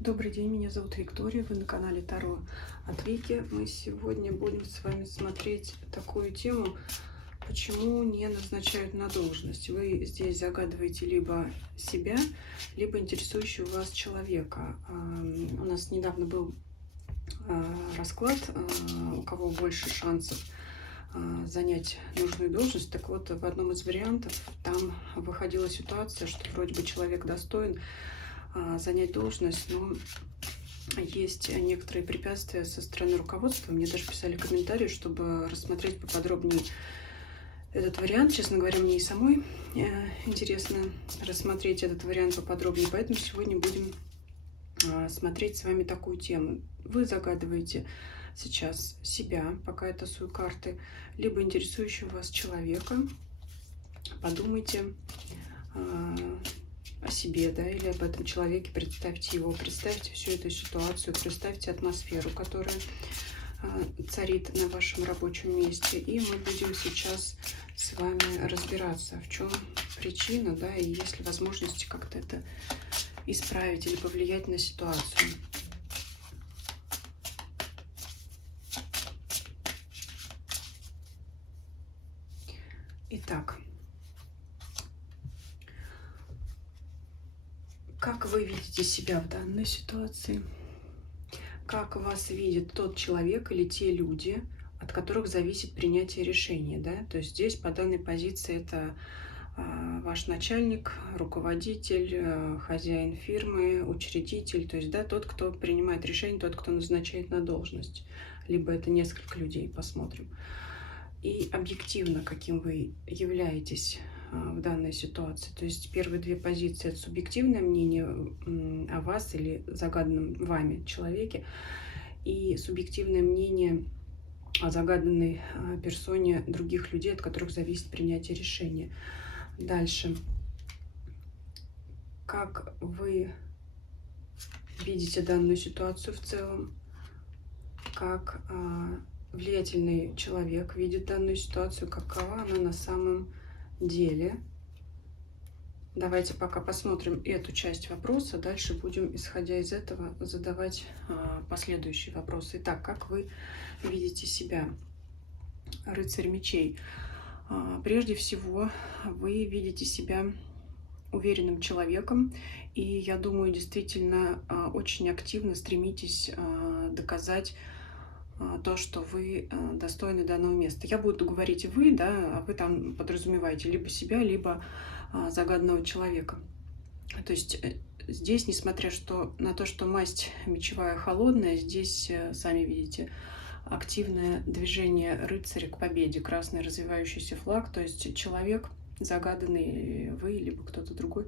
Добрый день, меня зовут Виктория, вы на канале Таро от Вики. Мы сегодня будем с вами смотреть такую тему, почему не назначают на должность. Вы здесь загадываете либо себя, либо интересующего вас человека. У нас недавно был расклад, у кого больше шансов занять нужную должность. Так вот, в одном из вариантов там выходила ситуация, что вроде бы человек достоин занять должность, но есть некоторые препятствия со стороны руководства. Мне даже писали комментарии, чтобы рассмотреть поподробнее этот вариант. Честно говоря, мне и самой интересно рассмотреть этот вариант поподробнее, поэтому сегодня будем смотреть с вами такую тему. Вы загадываете сейчас себя, пока я тасую карты, либо интересующего вас человека. Подумайте о себе, да, или об этом человеке, представьте его, представьте всю эту ситуацию, представьте атмосферу, которая царит на вашем рабочем месте. И мы будем сейчас с вами разбираться, в чем причина, да, и есть ли возможности как-то это исправить или повлиять на ситуацию. Итак, как вы видите себя в данной ситуации? Как вас видит тот человек или те люди, от которых зависит принятие решения, да? То есть здесь по данной позиции это ваш начальник, руководитель, хозяин фирмы, учредитель, то есть, да, тот, кто принимает решение, тот, кто назначает на должность. Либо это несколько людей, посмотрим. И объективно, каким вы являетесь в данной ситуации. То есть первые две позиции — это субъективное мнение о вас или загаданном вами человеке, и субъективное мнение о загаданной персоне других людей, от которых зависит принятие решения. Дальше. Как вы видите данную ситуацию в целом? Как влиятельный человек видит данную ситуацию? Какова она на самом деле? Давайте пока посмотрим эту часть вопроса. Дальше будем, исходя из этого, задавать последующие вопросы. Итак, как вы видите себя? Рыцарь мечей. Прежде всего, вы видите себя уверенным человеком, и я думаю, действительно очень активно стремитесь доказать то, что вы достойны данного места. Я буду говорить вы, да, а вы там подразумеваете либо себя, либо загаданного человека. То есть здесь, несмотря на то, что масть мечевая холодная, здесь, сами видите, активное движение рыцаря к победе, красный развивающийся флаг, то есть человек, загаданный, вы, либо кто-то другой,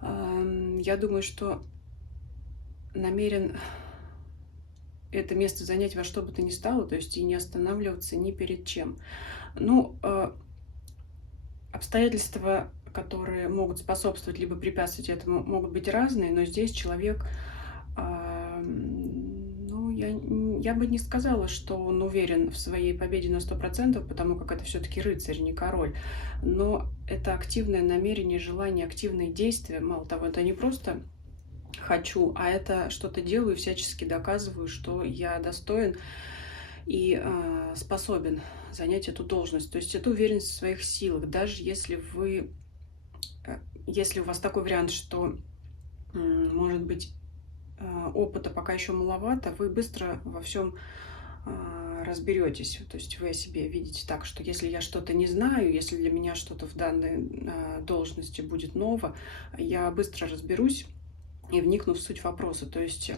я думаю, что намерен это место занять во что бы то ни стало, то есть и не останавливаться ни перед чем. Ну, обстоятельства, которые могут способствовать либо препятствовать этому, могут быть разные, но здесь человек, ну, я бы не сказала, что он уверен в своей победе на 100%, потому как это все-таки рыцарь, не король. Но это активное намерение, желание, активные действия. Мало того, это не просто хочу, а это что-то делаю, всячески доказываю, что я достоин и способен занять эту должность. То есть это уверенность в своих силах. Даже если если у вас такой вариант, что, может быть, опыта пока еще маловато, вы быстро во всем разберетесь. То есть вы о себе видите так, что если я что-то не знаю, если для меня что-то в данной должности будет ново, я быстро разберусь и вникну в суть вопроса. То есть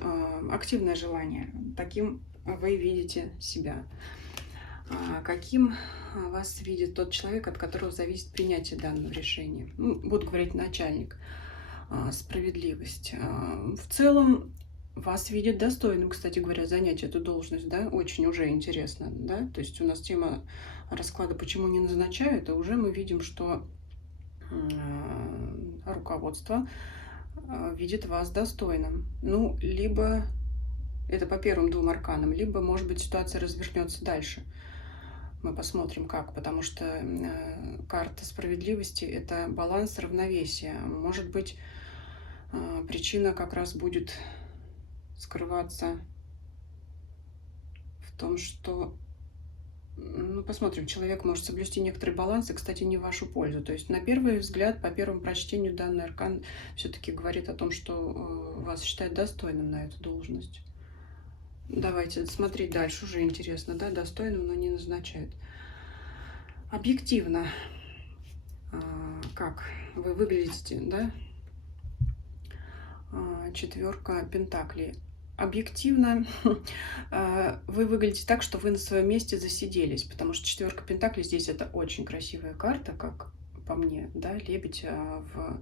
активное желание. Таким вы видите себя. Каким вас видит тот человек, от которого зависит принятие данного решения? Ну, буду говорить начальник. Справедливость. В целом вас видит достойным, кстати говоря, занять эту должность, да, очень уже интересно, да, то есть у нас тема расклада «Почему не назначают?», а уже мы видим, что руководство видит вас достойным. Ну, либо это по первым двум арканам, либо, может быть, ситуация развернется дальше. Мы посмотрим, как, потому что карта справедливости — это баланс, равновесие. Может быть, причина как раз будет скрываться в том, что, ну, посмотрим, человек может соблюсти некоторый баланс, и, кстати, не в вашу пользу. То есть, на первый взгляд, по первому прочтению, данный аркан все-таки говорит о том, что вас считает достойным на эту должность. Давайте смотреть дальше, уже интересно, да, достойным, но не назначает. Объективно, как вы выглядите, да? Четверка пентаклей. Объективно вы выглядите так, что вы на своем месте засиделись, потому что четверка пентаклей здесь это очень красивая карта, как по мне, да, лебедь в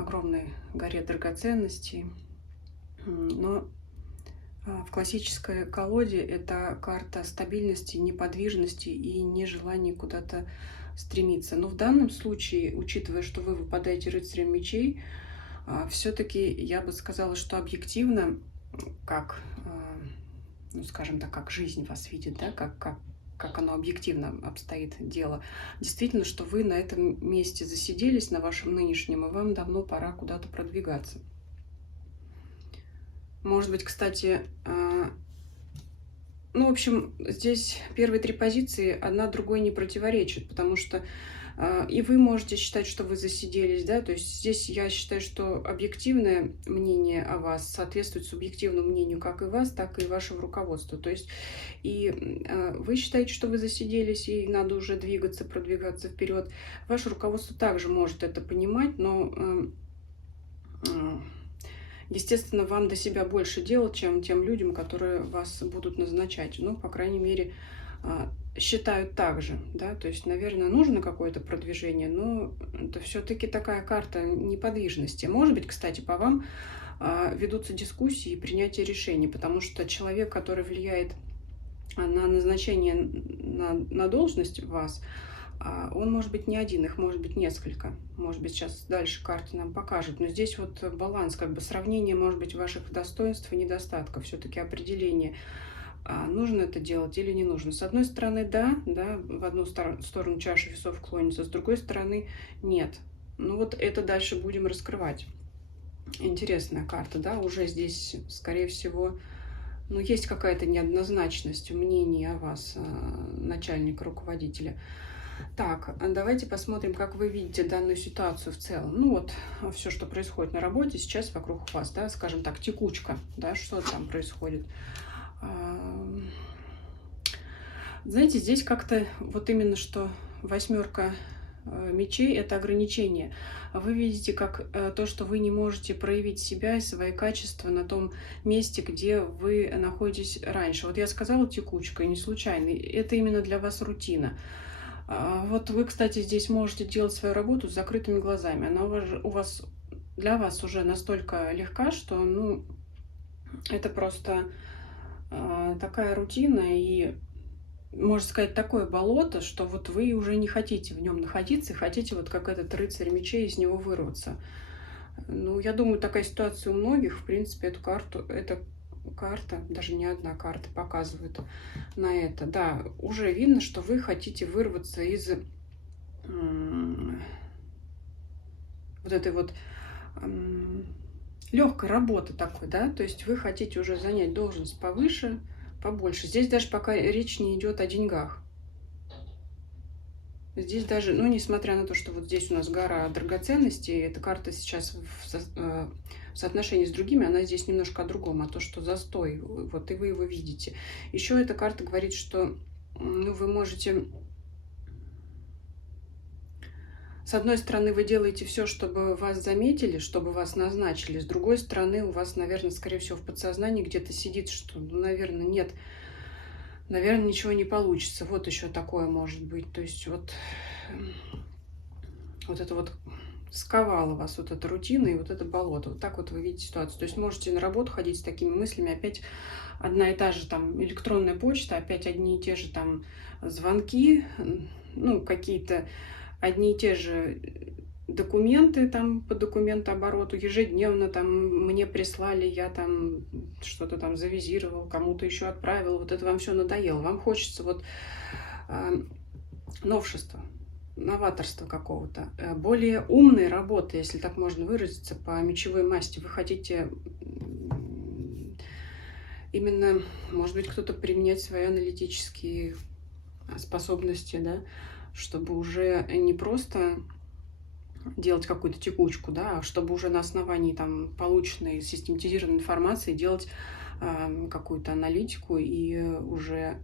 огромной горе драгоценностей. Но в классической колоде это карта стабильности, неподвижности и нежелания куда-то стремиться. Но в данном случае, учитывая, что вы выпадаете рыцарем мечей, все-таки я бы сказала, что объективно, как, ну, скажем так, как жизнь вас видит, да, как оно объективно обстоит дело. Действительно, что вы на этом месте засиделись, на вашем нынешнем, и вам давно пора куда-то продвигаться. Может быть, кстати, ну, в общем, здесь первые три позиции одна другой не противоречит, потому что и вы можете считать, что вы засиделись, да, то есть здесь я считаю, что объективное мнение о вас соответствует субъективному мнению как и вас, так и вашего руководства. То есть и вы считаете, что вы засиделись, и надо уже двигаться, продвигаться вперед. Ваше руководство также может это понимать, но естественно, вам до себя больше делать, чем тем людям, которые вас будут назначать. Ну, по крайней мере, считают так же, да, то есть, наверное, нужно какое-то продвижение, но это все-таки такая карта неподвижности. Может быть, кстати, по вам ведутся дискуссии и принятие решений, потому что человек, который влияет на назначение на должность вас, он может быть не один, их может быть несколько. Может быть, сейчас дальше карты нам покажут. Но здесь вот баланс, как бы сравнение, может быть, ваших достоинств и недостатков. Все-таки определение, нужно это делать или не нужно. С одной стороны, да, в одну сторону чаша весов клонится, с другой стороны, нет. Ну вот это дальше будем раскрывать. Интересная карта, да, уже здесь, скорее всего, ну, есть какая-то неоднозначность в мнении о вас, начальника, руководителя. Так, давайте посмотрим, как вы видите данную ситуацию в целом. Ну вот, все, что происходит на работе сейчас вокруг вас, да, скажем так, текучка, да, что там происходит. Знаете, здесь как-то вот именно что восьмерка мечей — это ограничение. Вы видите, как то, что вы не можете проявить себя и свои качества на том месте, где вы находитесь раньше. Вот я сказала текучка, не случайно. Это именно для вас рутина. Вот вы, кстати, здесь можете делать свою работу с закрытыми глазами. Она для вас уже настолько легка, что, ну, это просто такая рутина и, можно сказать, такое болото, что вот вы уже не хотите в нем находиться, хотите вот как этот рыцарь мечей из него вырваться. Ну, я думаю, такая ситуация у многих. В принципе, эта карта, даже не одна карта, показывает на это. Да, уже видно, что вы хотите вырваться из вот этой вот легкой работы такой, да, то есть вы хотите уже занять должность повыше, побольше. Здесь даже пока речь не идет о деньгах. Здесь даже, ну, несмотря на то, что вот здесь у нас гора драгоценностей, эта карта сейчас в соотношении с другими, она здесь немножко о другом, а то, что застой, вот и вы его видите. Еще эта карта говорит, что, ну, вы можете... С одной стороны, вы делаете все, чтобы вас заметили, чтобы вас назначили. С другой стороны, у вас, наверное, скорее всего, в подсознании где-то сидит, что, ну, наверное, нет, наверное, ничего не получится. Вот еще такое может быть. То есть вот это вот сковало вас, вот эта рутина и вот это болото. Вот так вот вы видите ситуацию. То есть можете на работу ходить с такими мыслями, опять одна и та же там электронная почта, опять одни и те же там звонки, ну, какие-то одни и те же документы там по документообороту, ежедневно там мне прислали, я там что-то там завизировал, кому-то еще отправил, вот это вам все надоело. Вам хочется вот новшества, новаторства какого-то, более умной работы, если так можно выразиться, по мечевой масти. Вы хотите именно, может быть, кто-то применять свои аналитические способности, да, чтобы уже не просто делать какую-то текучку, да, а чтобы уже на основании там полученной систематизированной информации делать какую-то аналитику и уже,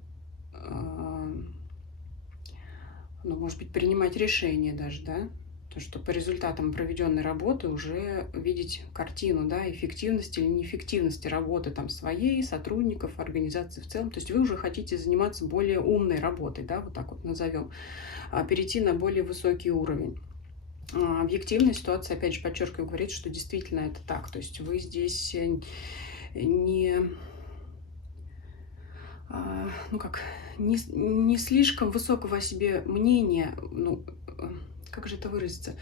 ну, может быть, принимать решения даже, да, то, что по результатам проведенной работы уже видеть картину, да, эффективности или неэффективности работы там своей, сотрудников, организации в целом. То есть вы уже хотите заниматься более умной работой, да, вот так вот назовем, перейти на более высокий уровень. Объективная ситуация, опять же, подчеркиваю, говорит, что действительно это так. То есть вы здесь не, ну как, не слишком высокого о себе мнения, ну, как же это выразиться?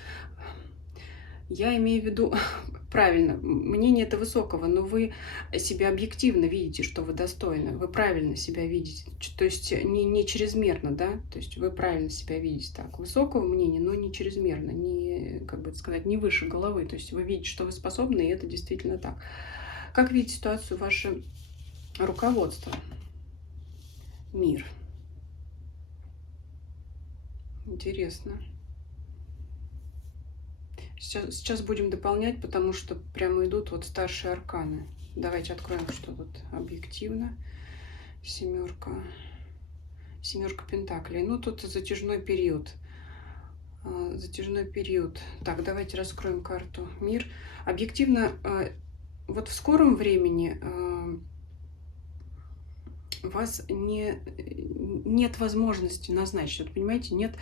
Я имею в виду, правильно, мнение это высокого, но вы себя объективно видите, что вы достойны, вы правильно себя видите, то есть не чрезмерно, да, то есть вы правильно себя видите так, высокого мнения, но не чрезмерно, не, как бы сказать, не выше головы, то есть вы видите, что вы способны, и это действительно так. Как видит ситуацию ваше руководство? Мир. Интересно. Сейчас будем дополнять, потому что прямо идут вот старшие арканы. Давайте откроем, что вот объективно. Семерка. Семерка пентаклей. Ну, тут затяжной период. Затяжной период. Так, давайте раскроем карту мир. Объективно, вот в скором времени у вас нет возможности назначить. Вот понимаете, нет...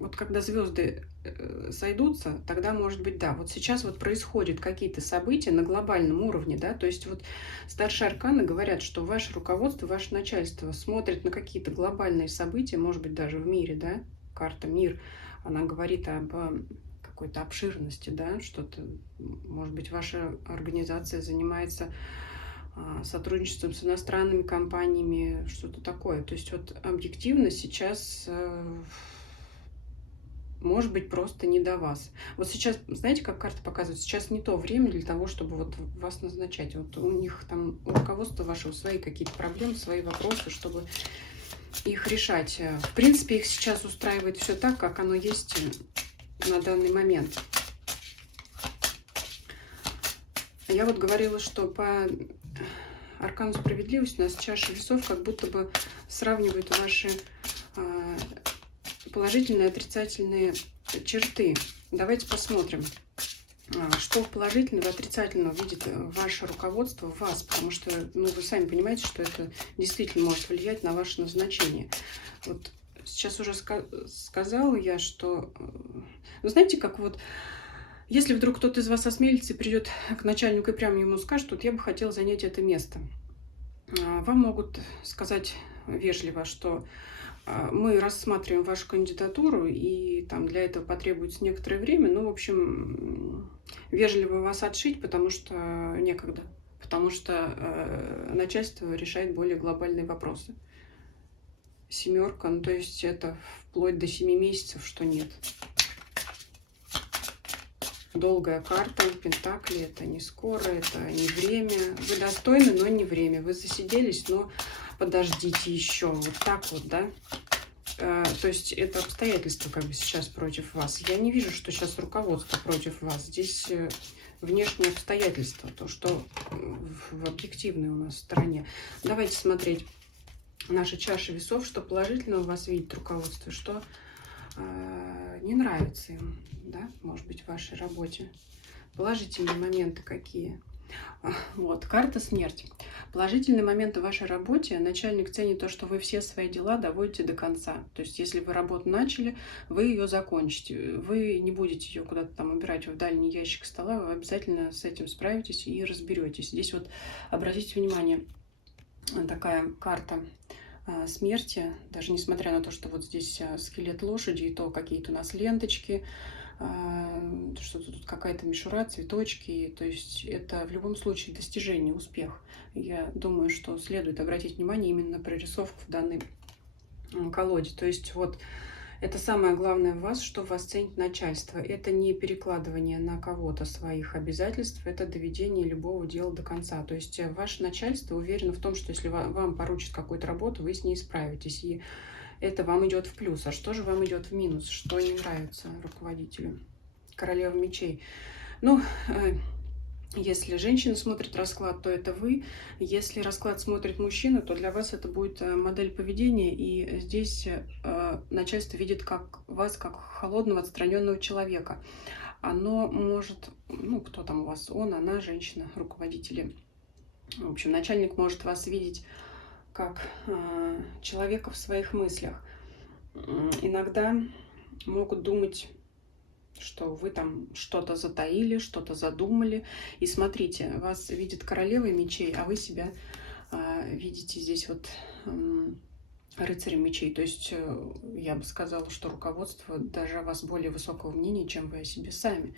Вот когда звезды сойдутся, тогда, может быть, да. Вот сейчас вот происходят какие-то события на глобальном уровне, да, то есть вот старшие арканы говорят, что ваше руководство, ваше начальство смотрит на какие-то глобальные события, может быть, даже в мире, да, карта мир, она говорит об какой-то обширности, да, что-то, может быть, ваша организация занимается сотрудничеством с иностранными компаниями, что-то такое. То есть вот объективно сейчас может быть, просто не до вас. Вот сейчас, знаете, как карта показывает, сейчас не то время для того, чтобы вот вас назначать. Вот у них там, у руководства вашего свои какие-то проблемы, свои вопросы, чтобы их решать. В принципе, их сейчас устраивает все так, как оно есть на данный момент. Я вот говорила, что по аркану справедливости у нас чаша весов как будто бы сравнивает ваши положительные и отрицательные черты. Давайте посмотрим, что положительного и отрицательного видит ваше руководство в вас, потому что, ну, вы сами понимаете, что это действительно может влиять на ваше назначение. Вот сейчас уже сказала я, что, ну, знаете, как вот, если вдруг кто-то из вас осмелится и придет к начальнику и прямо ему скажет, вот я бы хотел занять это место, вам могут сказать вежливо, что мы рассматриваем вашу кандидатуру, и там для этого потребуется некоторое время. Ну, в общем, вежливо вас отшить, потому что некогда. Потому что начальство решает более глобальные вопросы. Семерка, ну, то есть это вплоть до 7 месяцев, что нет. Долгая карта, пентакли, это не скоро, это не время. Вы достойны, но не время. Вы засиделись, но подождите еще. Вот так вот, да? То есть это обстоятельства как бы сейчас против вас. Я не вижу, что сейчас руководство против вас. Здесь внешние обстоятельства, то, что в объективной у нас стороне. Давайте смотреть наши чаши весов, что положительно у вас видит руководство, что не нравится им, да, может быть, в вашей работе. Положительные моменты какие? Вот, карта смерти. Положительные моменты в вашей работе. Начальник ценит то, что вы все свои дела доводите до конца. То есть, если вы работу начали, вы ее закончите. Вы не будете ее куда-то там убирать в дальний ящик стола, вы обязательно с этим справитесь и разберетесь. Здесь вот обратите внимание, такая карта смерти, даже несмотря на то, что вот здесь скелет лошади, и то какие-то у нас ленточки, что-то тут какая-то мишура, цветочки, то есть это в любом случае достижение, успех. Я думаю, что следует обратить внимание именно на прорисовку в данной колоде. То есть вот Это самое главное в вас, что вас ценит начальство. Это не перекладывание на кого-то своих обязательств, это доведение любого дела до конца. То есть ваше начальство уверено в том, что если вам поручат какую-то работу, вы с ней справитесь. И это вам идет в плюс. А что же вам идет в минус? Что не нравится руководителю? Королева мечей. Ну, если женщина смотрит расклад, то это вы. Если расклад смотрит мужчина, то для вас это будет модель поведения. И здесь начальство видит вас как холодного, отстраненного человека. Оно может, ну, кто там у вас, он, она, женщина, руководители. В общем, начальник может вас видеть как человека в своих мыслях. Иногда могут думать, что вы там что-то затаили, что-то задумали. И смотрите, вас видит королева мечей, а вы себя видите здесь вот рыцарем мечей. То есть я бы сказала, что руководство даже о вас более высокого мнения, чем вы о себе сами.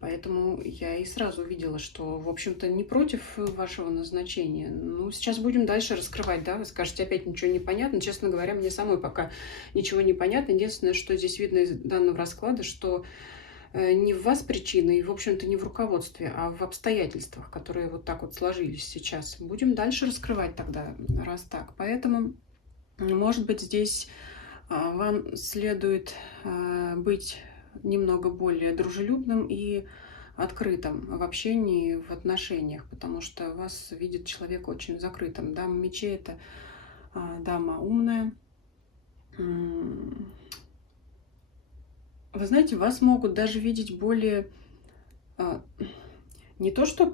Поэтому я и сразу увидела, что, в общем-то, не против вашего назначения. Ну, сейчас будем дальше раскрывать, да, вы скажете, опять ничего не понятно. Честно говоря, мне самой пока ничего не понятно. Единственное, что здесь видно из данного расклада, что не в вас причина и, в общем-то, не в руководстве, а в обстоятельствах, которые вот так вот сложились сейчас. Будем дальше раскрывать тогда, раз так. Поэтому, может быть, здесь вам следует быть немного более дружелюбным и открытым в общении, в отношениях, потому что вас видит человек очень закрытым. Дама мечей – это дама умная. Вы знаете, вас могут даже видеть более не то что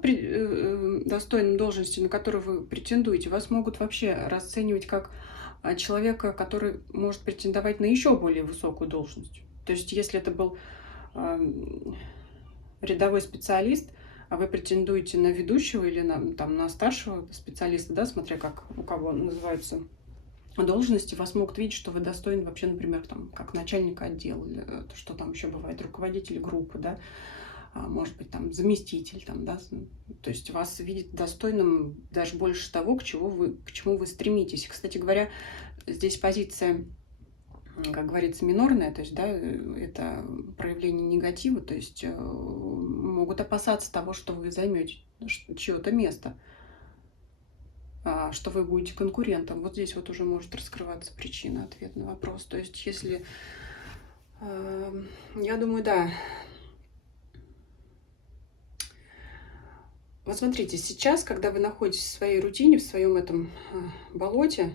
достойным должности, на которую вы претендуете, вас могут вообще расценивать как человека, который может претендовать на еще более высокую должность. То есть, если это был рядовой специалист, а вы претендуете на ведущего или на старшего специалиста, да, смотря как у кого называются должности, вас могут видеть, что вы достойны вообще, например, там, как начальника отдела, или что там еще бывает, руководитель группы, да, может быть, там, заместитель, там, да, то есть вас видит достойным даже больше того, к чему вы стремитесь. Кстати говоря, здесь позиция, как говорится, минорная, то есть, да, это проявление негатива, то есть могут опасаться того, что вы займете чье-то место, что вы будете конкурентом. Вот здесь вот уже может раскрываться причина, ответ на вопрос. То есть, если, я думаю, да. Вот смотрите, сейчас, когда вы находитесь в своей рутине, в своем этом болоте,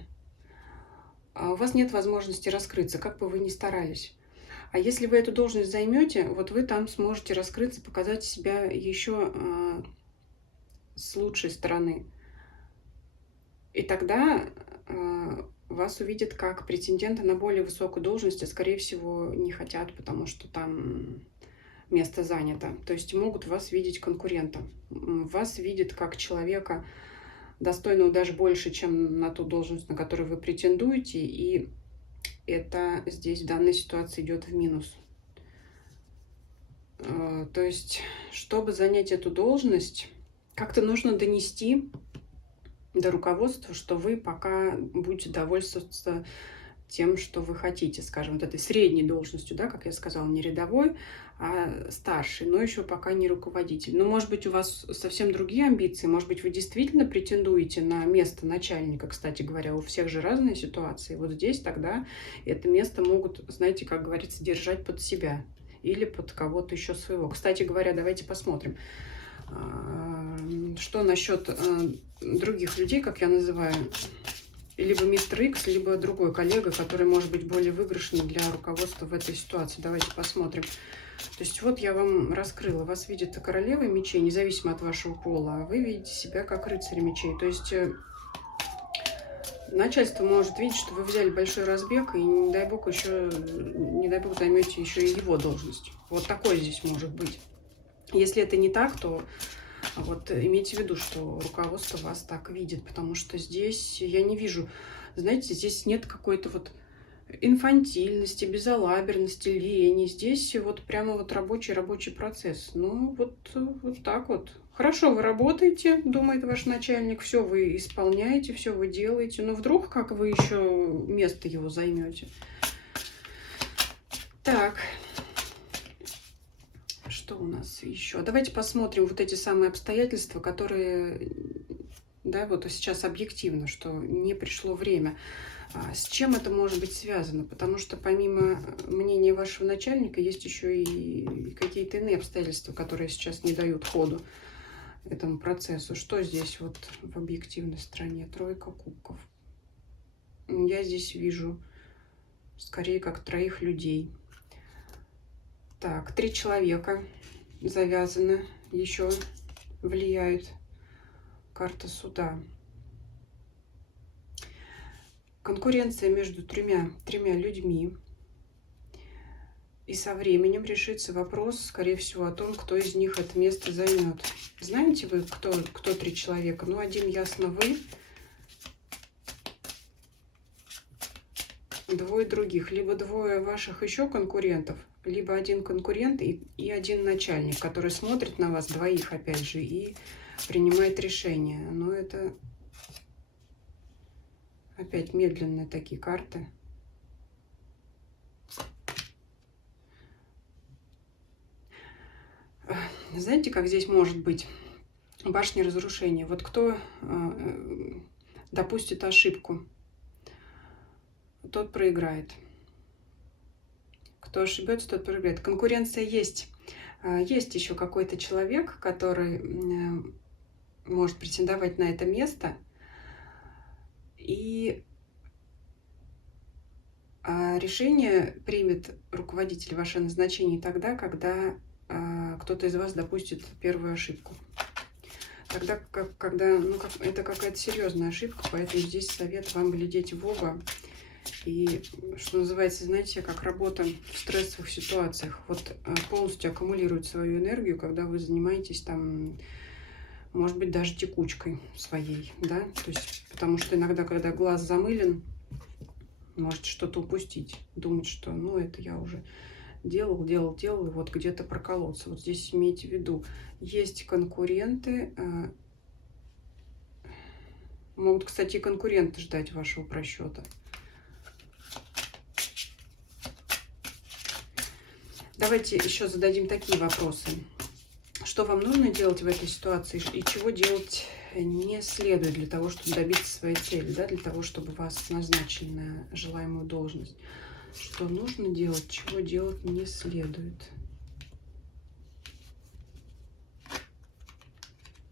у вас нет возможности раскрыться, как бы вы ни старались. А если вы эту должность займете, вот вы там сможете раскрыться, показать себя еще с лучшей стороны. И тогда вас увидят как претендента на более высокую должность, а скорее всего не хотят, потому что там место занято. То есть могут вас видеть конкурентом. Вас видят как человека, достойного даже больше, чем на ту должность, на которую вы претендуете. И это здесь в данной ситуации идет в минус. То есть, чтобы занять эту должность, как-то нужно донести до руководства, что вы пока будете довольствоваться тем, что вы хотите, скажем, вот этой средней должностью, да, как я сказала, не рядовой, а старший, но еще пока не руководитель. Но, может быть, у вас совсем другие амбиции, может быть, вы действительно претендуете на место начальника, кстати говоря, у всех же разные ситуации. Вот здесь тогда это место могут, знаете, как говорится, держать под себя или под кого-то еще своего. Кстати говоря, давайте посмотрим, что насчет других людей, как я называю, либо мистер Икс, либо другой коллега, который может быть более выигрышный для руководства в этой ситуации. Давайте посмотрим. То есть вот я вам раскрыла. Вас видит королева мечей, независимо от вашего пола, а вы видите себя как рыцарь мечей. То есть начальство может видеть, что вы взяли большой разбег, и не дай бог займете еще и его должность. Вот такой здесь может быть. Если это не так, то вот имейте в виду, что руководство вас так видит, потому что здесь я не вижу, знаете, здесь нет какой-то вот инфантильности, безалаберности, лени. Здесь вот прямо вот рабочий процесс. Ну, вот так вот. Хорошо, вы работаете, думает ваш начальник, все вы исполняете, все вы делаете, но вдруг как вы еще место его займете. нас еще? Давайте посмотрим вот эти самые обстоятельства, которые, да, вот сейчас объективно, что не пришло время. С чем это может быть связано? Потому что помимо мнения вашего начальника есть еще и какие-то иные обстоятельства, которые сейчас не дают ходу этому процессу. Что здесь вот в объективной стороне? Тройка кубков. Я здесь вижу скорее как троих людей. Так, 3 человека завязаны, еще влияет карта суда. Конкуренция между тремя людьми. И со временем решится вопрос, скорее всего, о том, кто из них это место займет. Знаете вы, кто 3 человека? Ну, один ясно вы, 2 других. Либо 2 ваших еще конкурентов, либо 1 конкурент и 1 начальник, который смотрит на вас, 2 опять же, и принимает решение. Но это опять медленные такие карты. Знаете, как здесь может быть? Башня разрушения. Вот кто допустит ошибку, тот проиграет. Кто ошибется, тот проиграет. Конкуренция есть. Есть еще какой-то человек, который может претендовать на это место. И решение примет руководитель ваше назначение тогда, когда кто-то из вас допустит первую ошибку. Тогда, когда это какая-то серьезная ошибка, поэтому здесь совет вам глядеть в оба. И, что называется, знаете, как работа в стрессовых ситуациях. Вот полностью аккумулирует свою энергию, когда вы занимаетесь там, может быть, даже текучкой своей, да, то есть, потому что иногда, когда глаз замылен, можете что-то упустить, думать, что, ну, это я уже делал, и вот где-то проколоться. Вот здесь имейте в виду, есть конкуренты, могут, кстати, и конкуренты ждать вашего просчета. Давайте еще зададим такие вопросы. Что вам нужно делать в этой ситуации и чего делать не следует для того, чтобы добиться своей цели, да, для того, чтобы вас назначили на желаемую должность? Что нужно делать, чего делать не следует?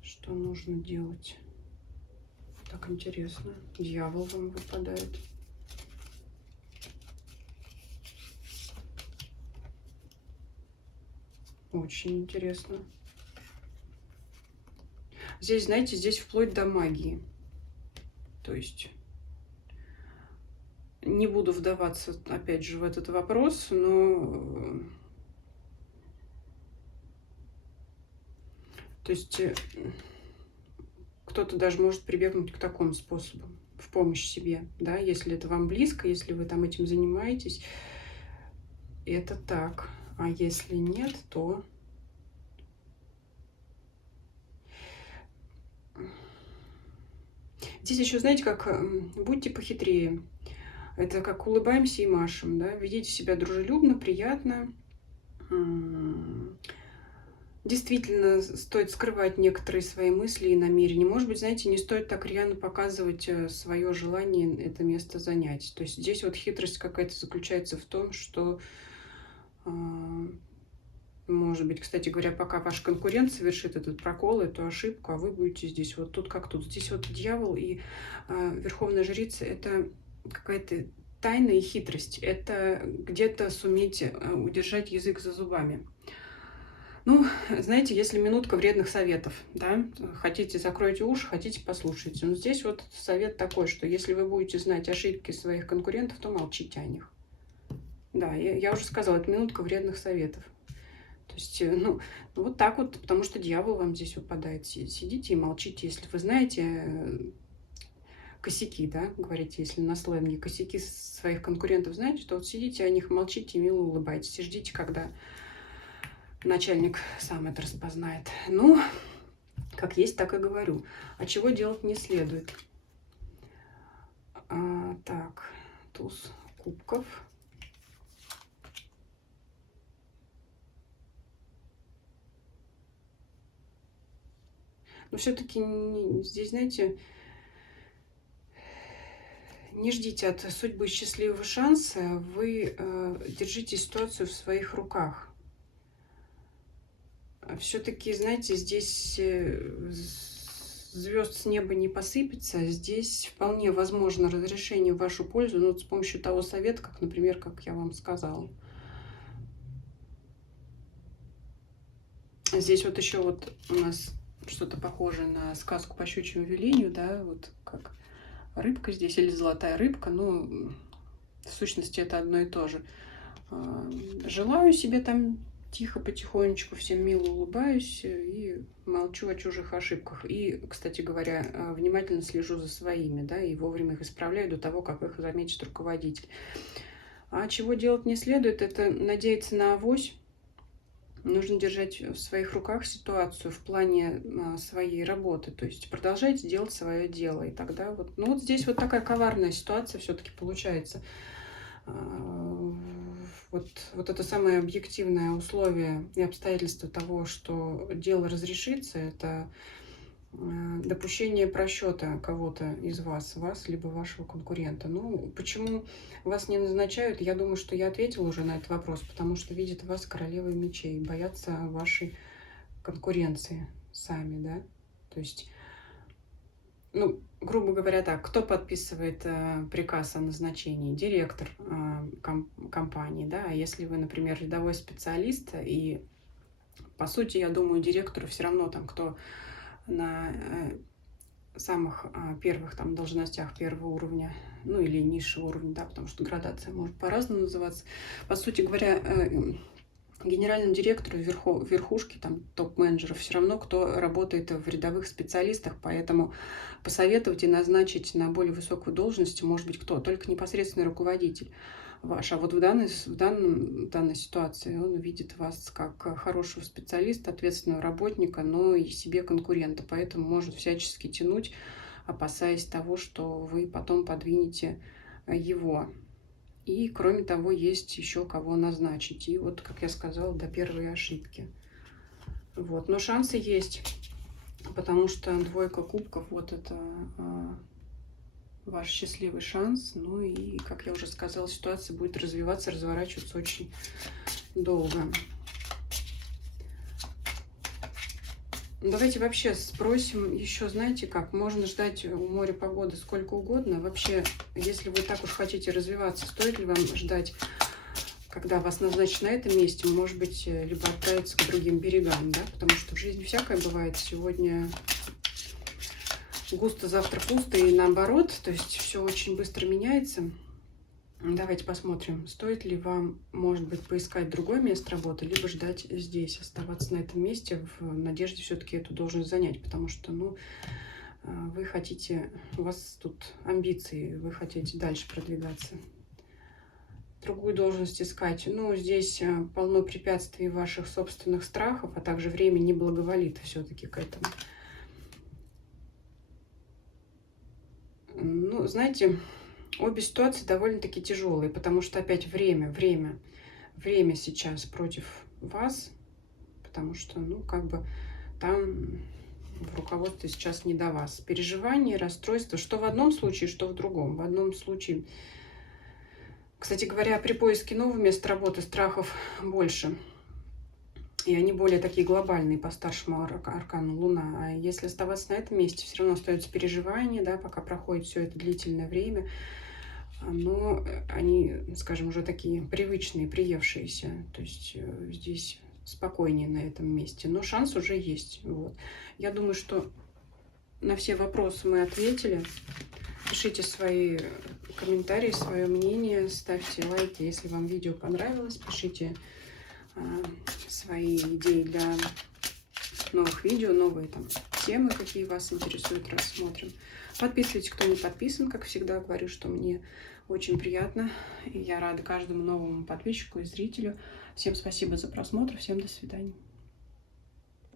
Что нужно делать? Так интересно. Дьявол вам выпадает. Очень интересно. Здесь, знаете, здесь вплоть до магии. То есть не буду вдаваться, опять же, в этот вопрос, но то есть кто-то даже может прибегнуть к такому способу в помощь себе, да, если это вам близко, если вы там этим занимаетесь, это так. А если нет, то здесь еще, знаете, как будьте похитрее. Это как улыбаемся и машем, да, ведите себя дружелюбно, приятно. Действительно, стоит скрывать некоторые свои мысли и намерения. Может быть, знаете, не стоит так рьяно показывать свое желание это место занять. То есть здесь вот хитрость какая-то заключается в том, что, может быть, кстати говоря, пока ваш конкурент совершит этот прокол, эту ошибку, а вы будете здесь вот тут как тут. Здесь вот дьявол и верховная жрица — это какая-то тайна и хитрость. Это где-то суметь удержать язык за зубами. Ну, знаете, если минутка вредных советов, да, хотите — закройте уши, хотите — послушайте. Но здесь вот совет такой, что если вы будете знать ошибки своих конкурентов, то молчите о них. Да, я уже сказала, это минутка вредных советов. То есть, ну, вот так вот, потому что дьявол вам здесь выпадает. Сидите и молчите, если вы знаете косяки, да, говорите, если на сленге косяки своих конкурентов знаете, то вот сидите о них, молчите и мило улыбайтесь, и ждите, когда начальник сам это распознает. Ну, как есть, так и говорю. А чего делать не следует? Так, туз кубков. Но все-таки здесь, знаете, не ждите от судьбы счастливого шанса, вы держите ситуацию в своих руках. Все-таки, знаете, здесь звезд с неба не посыпется, здесь вполне возможно разрешение в вашу пользу, ну, вот с помощью того совета, как, например, как я вам сказала. Здесь вот еще вот у нас что-то похожее на сказку по щучьему велению, да, вот как рыбка здесь или золотая рыбка, ну, в сущности это одно и то же. Желаю себе там тихо, потихонечку, всем мило улыбаюсь и молчу о чужих ошибках. И, кстати говоря, внимательно слежу за своими, да, и вовремя их исправляю до того, как их заметит руководитель. А чего делать не следует, это надеяться на авось. Нужно держать в своих руках ситуацию в плане своей работы. То есть продолжайте делать свое дело. И тогда вот, ну вот здесь вот такая коварная ситуация все-таки получается. Вот это самое объективное условие и обстоятельство того, что дело разрешится, это допущение просчета кого-то из вас, либо вашего конкурента. Ну, почему вас не назначают? Я думаю, что я ответила уже на этот вопрос, потому что видят вас королевой мечей, боятся вашей конкуренции сами, да? То есть, ну, грубо говоря так, кто подписывает приказ о назначении? Директор компании, да? А если вы, например, рядовой специалист, и, по сути, я думаю, директору все равно там, кто на самых первых там должностях первого уровня, ну или низшего уровня, да, потому что градация может по-разному называться. По сути говоря, генеральному директору верхушки, там, топ-менеджеров, все равно, кто работает в рядовых специалистах, поэтому посоветовать и назначить на более высокую должность может быть кто? Только непосредственный руководитель ваш. А вот в данной ситуации он видит вас как хорошего специалиста, ответственного работника, но и себе конкурента, поэтому может всячески тянуть, опасаясь того, что вы потом подвинете его. И, кроме того, есть еще кого назначить. И вот, как я сказала, до первой ошибки. Вот. Но шансы есть, потому что двойка кубков, вот это ваш счастливый шанс. Ну и, как я уже сказала, ситуация будет развиваться, разворачиваться очень долго. Давайте вообще спросим еще, знаете как, можно ждать у моря погоды сколько угодно. Вообще, если вы так уж хотите развиваться, стоит ли вам ждать, когда вас назначат на этом месте, может быть, либо отправиться к другим берегам, да? Потому что в жизни всякое бывает. Сегодня густо, завтра пусто и наоборот. То есть все очень быстро меняется. Давайте посмотрим, стоит ли вам, может быть, поискать другое место работы, либо ждать здесь, оставаться на этом месте в надежде все-таки эту должность занять, потому что, ну, вы хотите, у вас тут амбиции, вы хотите дальше продвигаться. Другую должность искать, ну, здесь полно препятствий ваших собственных страхов, а также время не благоволит все-таки к этому. Ну, знаете, обе ситуации довольно-таки тяжелые, потому что опять время сейчас против вас, потому что, ну, как бы там в руководстве сейчас не до вас. Переживания, расстройства, что в одном случае, что в другом. В одном случае, кстати говоря, при поиске нового места работы страхов больше. И они более такие глобальные по старшему аркану Луна. А если оставаться на этом месте, все равно остаются переживания, да, пока проходит все это длительное время. Но они, скажем, уже такие привычные, приевшиеся. То есть здесь спокойнее на этом месте. Но шанс уже есть. Вот. Я думаю, что на все вопросы мы ответили. Пишите свои комментарии, свое мнение, ставьте лайки, если вам видео понравилось. Пишите свои идеи для новых видео, новые там темы, какие вас интересуют, рассмотрим. Подписывайтесь, кто не подписан, как всегда говорю, что мне очень приятно, и я рада каждому новому подписчику и зрителю. Всем спасибо за просмотр, всем до свидания.